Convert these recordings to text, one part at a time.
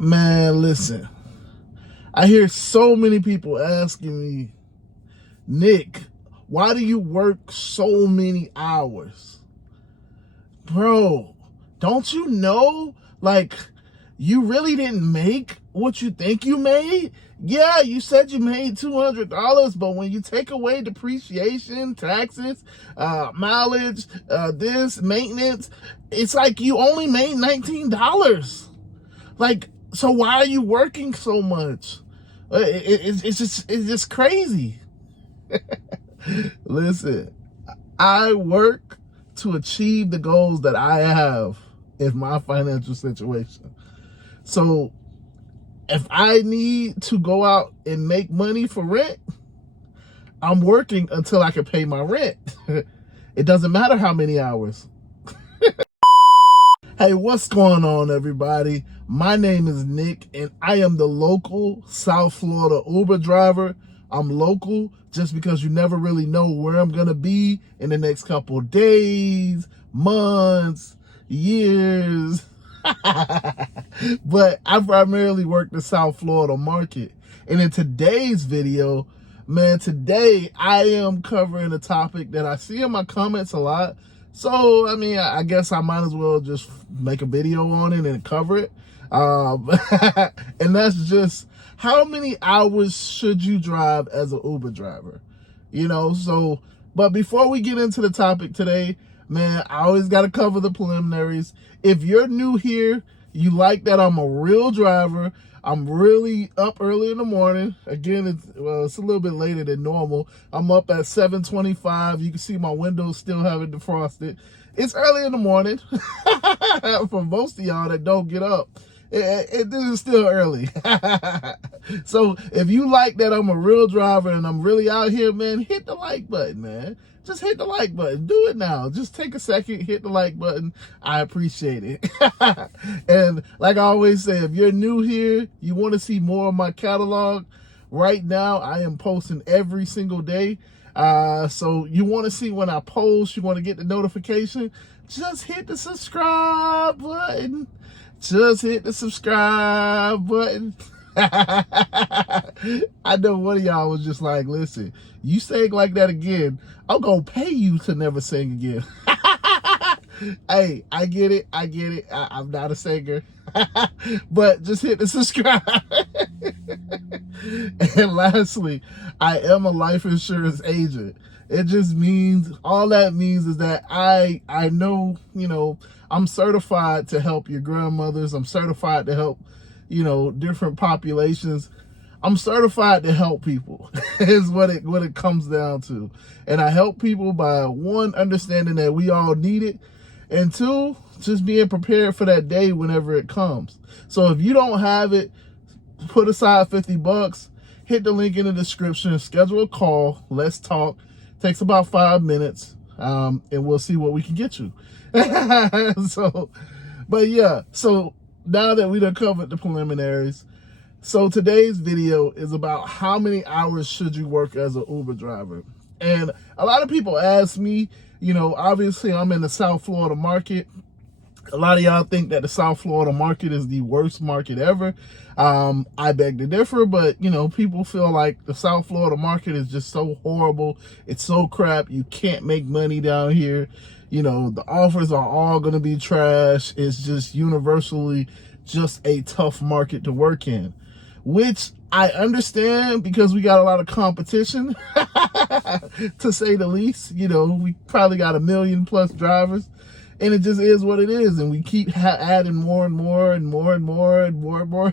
Man, listen, I hear so many people asking me, Nick, why do you work so many hours? Bro, don't you know, like, you really didn't make what you think you made? Yeah, you said you made $200, but when you take away depreciation, taxes, mileage, this, maintenance, it's like you only made $19. Like, so why are you working so much? It's just crazy. Listen, I work to achieve the goals that I have in my financial situation. So if I need to go out and make money for rent, I'm working until I can pay my rent. It doesn't matter how many hours. Hey, what's going on, everybody? My name is Nick, and I am the local South Florida Uber driver. I'm local just because you never really know where I'm going to be in the next couple of days, months, years. But I primarily work the South Florida market. And in today's video, man, today I am covering a topic that I see in my comments a lot. So, I mean, I guess I might as well just make a video on it and cover it. And that's just, how many hours should you drive as an Uber driver? You know, so, but before we get into the topic today, man, I always got to cover the preliminaries. If you're new here, you like that I'm a real driver. I'm really up early in the morning. Again, it's a little bit later than normal. I'm up at 7:25. You can see my windows still haven't defrosted. It's early in the morning for most of y'all that don't get up. This is still early. So if you like that I'm a real driver and I'm really out here, man, hit the like button, man. Just hit the like button. Do it now. Just take a second, hit the like button. I appreciate it. And like I always say, if you're new here, you want to see more of my catalog, right now I am posting every single day. So you want to see when I post, you want to get the notification, just hit the subscribe button. Just hit the subscribe button. I know one of y'all was just like, listen, you sing like that again, I'm gonna pay you to never sing again. Hey, I get it. I'm not a singer. But just hit the subscribe. And lastly, I am a life insurance agent. It just means, all that means is that I know, you know, I'm certified to help your grandmothers. I'm certified to help, you know, different populations. I'm certified to help people is what it comes down to. And I help people by, one, understanding that we all need it, and two, just being prepared for that day whenever it comes. So if you don't have it, put aside $50, hit the link in the description, schedule a call, let's talk. Takes about 5 minutes, and we'll see what we can get you. So, but yeah, so now that we done covered the preliminaries, so today's video is about how many hours should you work as an Uber driver. And a lot of people ask me, you know, obviously I'm in the South Florida market. A lot of y'all think that the South Florida market is the worst market ever. I beg to differ, but, you know, people feel like the South Florida market is just so horrible. It's so crap. You can't make money down here. You know, the offers are all going to be trash. It's just universally just a tough market to work in, which I understand because we got a lot of competition, to say the least. You know, we probably got 1 million plus drivers. And it just is what it is. And we keep adding more and more and more and more and more and more.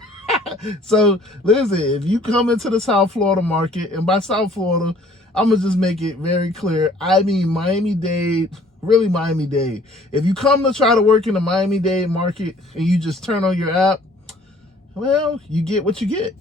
So listen, if you come into the South Florida market, and by South Florida, I'm going to just make it very clear, I mean Miami-Dade, really Miami-Dade. If you come to try to work in the Miami-Dade market and you just turn on your app, well, you get what you get.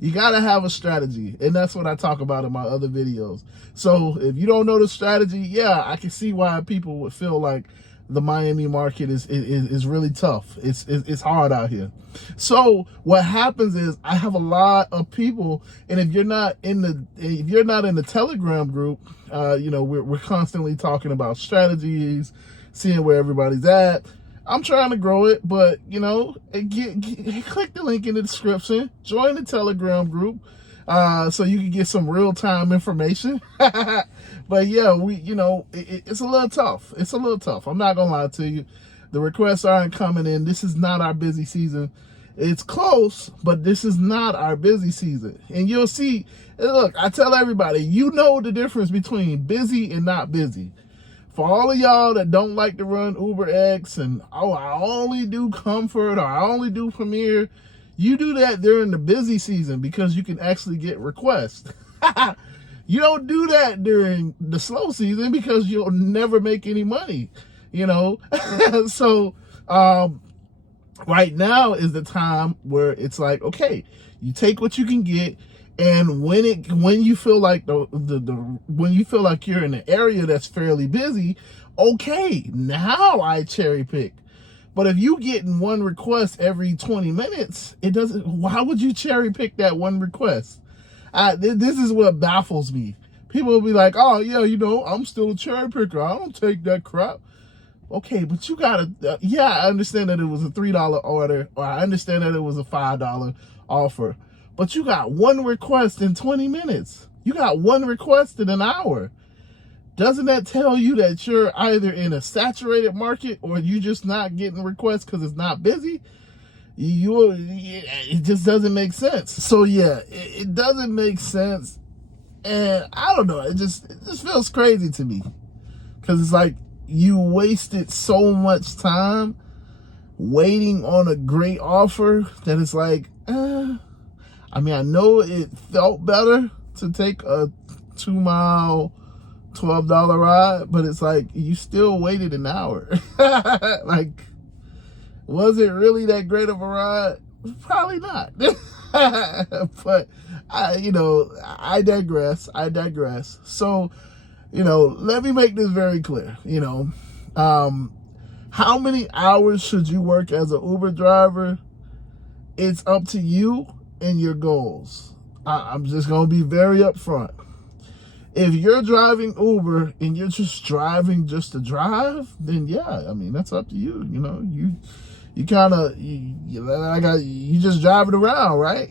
You got to have a strategy. And that's what I talk about in my other videos. So if you don't know the strategy, yeah, I can see why people would feel like the Miami market is really tough. It's hard out here. So what happens is I have a lot of people, and if you're not in the Telegram group, you know, we're constantly talking about strategies, seeing where everybody's at. I'm trying to grow it, but click the link in the description, join the Telegram group, so you can get some real-time information. But yeah, it's a little tough. It's a little tough. I'm not gonna lie to you. The requests aren't coming in. This is not our busy season. It's close, but this is not our busy season. And you'll see, look, I tell everybody, you know the difference between busy and not busy. For all of y'all that don't like to run UberX and, oh, I only do Comfort or I only do Premier, you do that during the busy season because you can actually get requests. You don't do that during the slow season because you'll never make any money, So, right now is the time where it's like, okay, you take what you can get, and when you feel like when you feel like you're in an area that's fairly busy, okay, now I cherry pick. But if you getting one request every 20 minutes, it doesn't. Why would you cherry pick that one request? This is what baffles me. People will be like, oh yeah, I'm still a cherry picker. I don't take that crap. Okay, but you gotta, I understand that it was a $3 order, or I understand that it was a $5 offer, but you got one request in 20 minutes. You got one request in an hour. Doesn't that tell you that you're either in a saturated market or you just not getting requests because it's not busy? It just doesn't make sense. So yeah, it doesn't make sense. And I don't know, it just feels crazy to me. Because it's like, you wasted so much time waiting on a great offer that it's like, I know it felt better to take a 2-mile, $12 ride, but it's like, you still waited an hour. Like, was it really that great of a ride? Probably not. But, I digress. So, let me make this very clear. How many hours should you work as an Uber driver? It's up to you and your goals. I'm just going to be very upfront. If you're driving Uber and you're just driving just to drive, then yeah, that's up to you. You kind of, you just drive it around, right?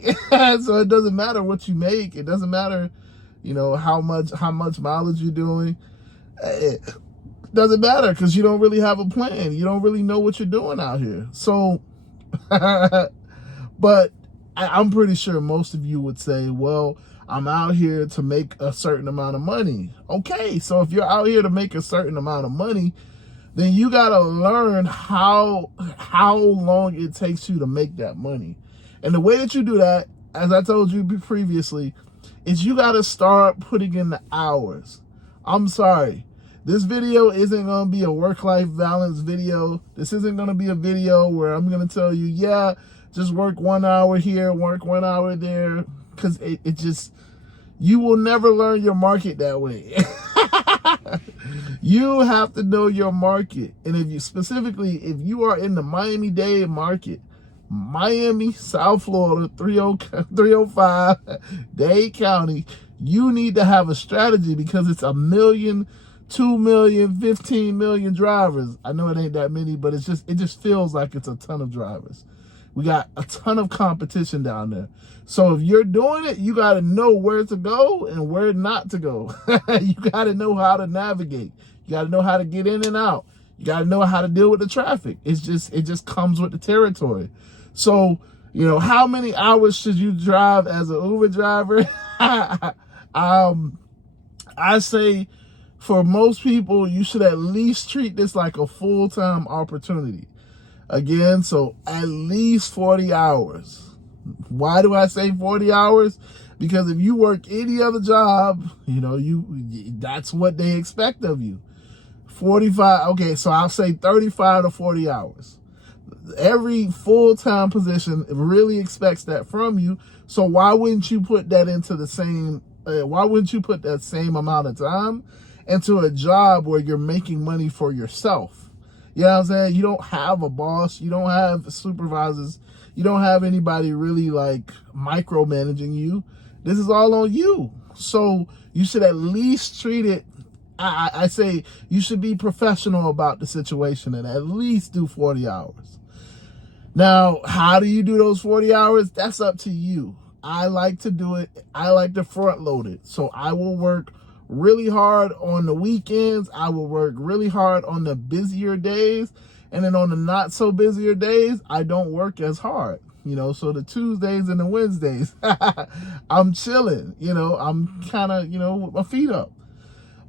So it doesn't matter what you make. It doesn't matter, how much mileage you're doing. It doesn't matter because you don't really have a plan. You don't really know what you're doing out here. So, but I'm pretty sure most of you would say, well, I'm out here to make a certain amount of money. Okay, so if you're out here to make a certain amount of money, then you got to learn how long it takes you to make that money. And the way that you do that, as I told you previously, is you got to start putting in the hours. I'm sorry. This video isn't going to be a work-life balance video. This isn't going to be a video where I'm going to tell you, yeah, just work 1 hour here, work 1 hour there. Because it just, you will never learn your market that way. You have to know your market. And if you are in the Miami-Dade market, Miami, South Florida, 305, Dade County, you need to have a strategy because it's 1 million, 2 million, 15 million drivers. I know it ain't that many, but it just feels like it's a ton of drivers. We got a ton of competition down there. So if you're doing it, you got to know where to go and where not to go. You got to know how to navigate. You got to know how to get in and out. You got to know how to deal with the traffic. It just comes with the territory. So, how many hours should you drive as an Uber driver? I say for most people, you should at least treat this like a full-time opportunity. Again, so at least 40 hours. Why do I say 40 hours? Because if you work any other job, that's what they expect of you. 45, okay, so I'll say 35 to 40 hours. Every full-time position really expects that from you. So why wouldn't you put that into why wouldn't you put that same amount of time into a job where you're making money for yourself? You know what I'm saying? You don't have a boss. You don't have supervisors. You don't have anybody really like micromanaging you. This is all on you. So you should at least treat it I say you should be professional about the situation and at least do 40 hours. Now, how do you do those 40 hours? That's up to you. I like to do it. I like to front load it. So I will work really hard on the weekends. I will work really hard on the busier days. And then on the not so busier days, I don't work as hard. So the Tuesdays and the Wednesdays, I'm chilling. I'm kind of, with my feet up.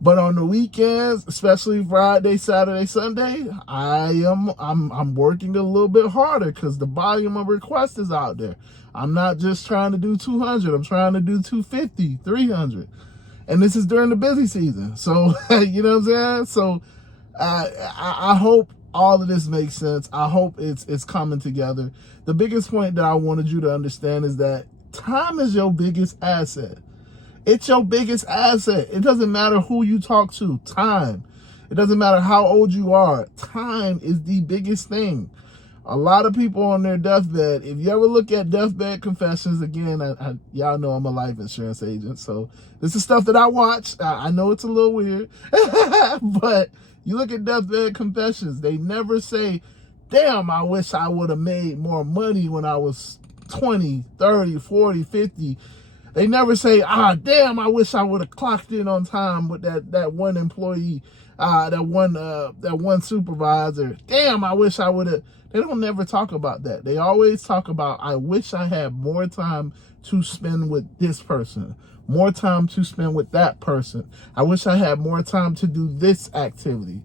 But on the weekends, especially Friday, Saturday, Sunday, I'm working a little bit harder because the volume of requests is out there. I'm not just trying to do 200. I'm trying to do 250, 300. And this is during the busy season. So, you know what I'm saying? So I hope all of this makes sense. I hope it's coming together. The biggest point that I wanted you to understand is that time is your biggest asset. It's your biggest asset. It doesn't matter who you talk to. Time. It doesn't matter how old you are. Time is the biggest thing. A lot of people on their deathbed, if you ever look at deathbed confessions, again, y'all know I'm a life insurance agent, so this is stuff that I watch. I know it's a little weird, but you look at deathbed confessions, they never say, damn, I wish I would have made more money when I was 20, 30, 40, 50. They never say, damn, I wish I would have clocked in on time with that one employee, that one supervisor. Damn, I wish I would have. They don't never talk about that. They always talk about, I wish I had more time to spend with this person, more time to spend with that person. I wish I had more time to do this activity.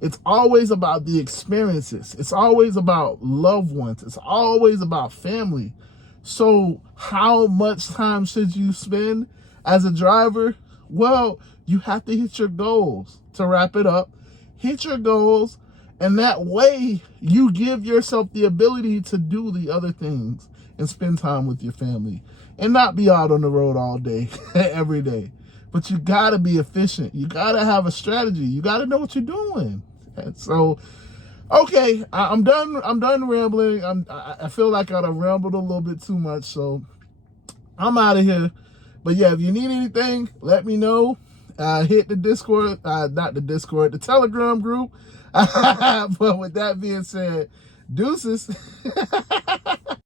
It's always about the experiences. It's always about loved ones. It's always about family. So how much time should you spend as a driver? Well, you have to hit your goals. To wrap it up, hit your goals, and that way you give yourself the ability to do the other things and spend time with your family and not be out on the road all day, every day. But you gotta be efficient. You gotta have a strategy. You gotta know what you're doing. And so, okay, I'm done rambling. I feel like I've rambled a little bit too much, so I'm out of here. But yeah, if you need anything, let me know. Hit the Discord, not the Discord, the Telegram group. But with that being said, deuces.